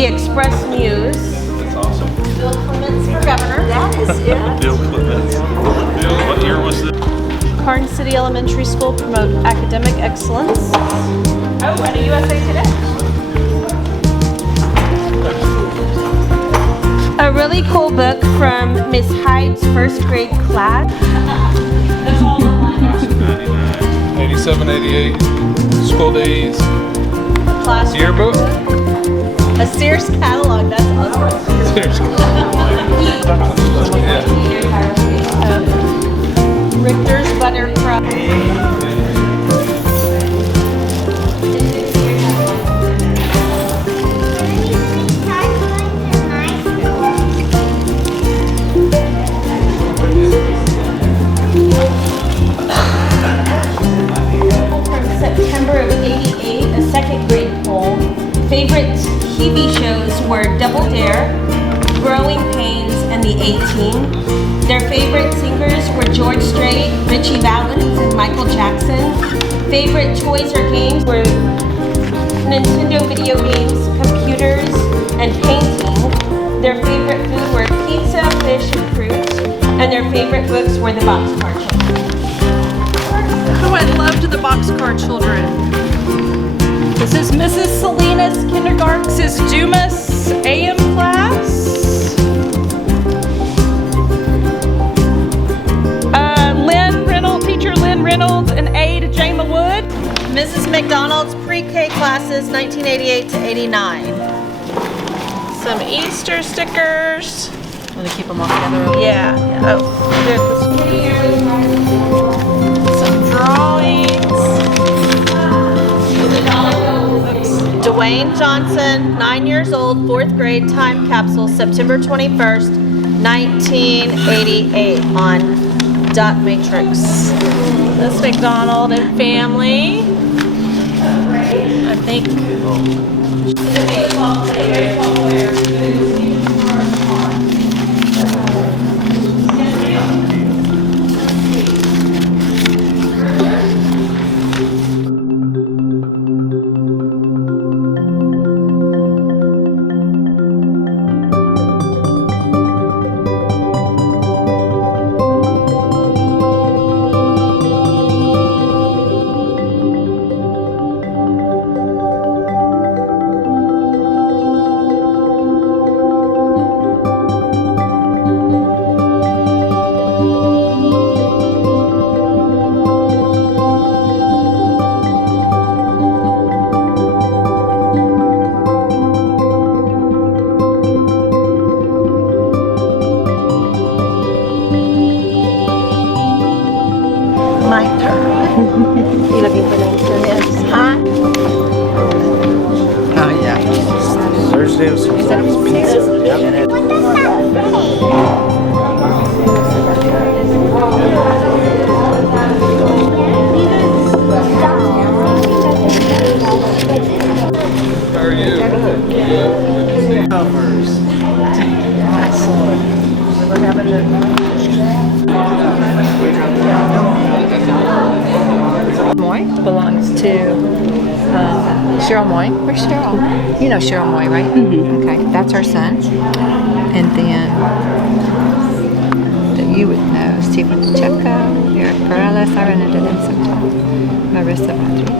The Express News. That's awesome. Bill Clements for governor. That is it. Bill Clements. Bill, what year was this? Karnes City Elementary School promote academic excellence. Oh, and a USA Today. A really cool book from Miss Hyde's first grade class. 87, 88, school days, Class yearbook. A Sears catalog. That's awesome. Seriously. Richter's Buttercream. September of '88, a second grade poll. Favorite TV shows were Double Dare, Growing Pains, and The A-Team. Their favorite singers were George Strait, Richie Valens, and Michael Jackson. Favorite toys or games were Nintendo video games, computers, and painting. Their favorite food were pizza, fish, and fruit. And their favorite books were the Boxcar Children. Oh, I loved the Boxcar Children. This is Mrs. Salinas kindergarten. This is Dumas AM class. Teacher Lynn Reynolds, an A to Jama Wood. Mrs. McDonald's pre-K classes 1988 to 89. Some Easter stickers. Want to keep them all together? Yeah. Oh, some drawings. Dwayne Johnson, 9 years old, 4th grade, time capsule, September 21st, 1988 on Dot Matrix. This McDonald and family. I think. My turn. You looking for names for this? Huh? Oh, yeah. Thursday was pizza. Yep. What does that How are you? Good. Moy belongs to Cheryl Moy. Where's Cheryl? You know Cheryl Moy, right? Mm-hmm. Okay, that's her son. And then that you would know Stephen Pacheco, Eric Perales. I run into them sometimes. Marissa Rodriguez.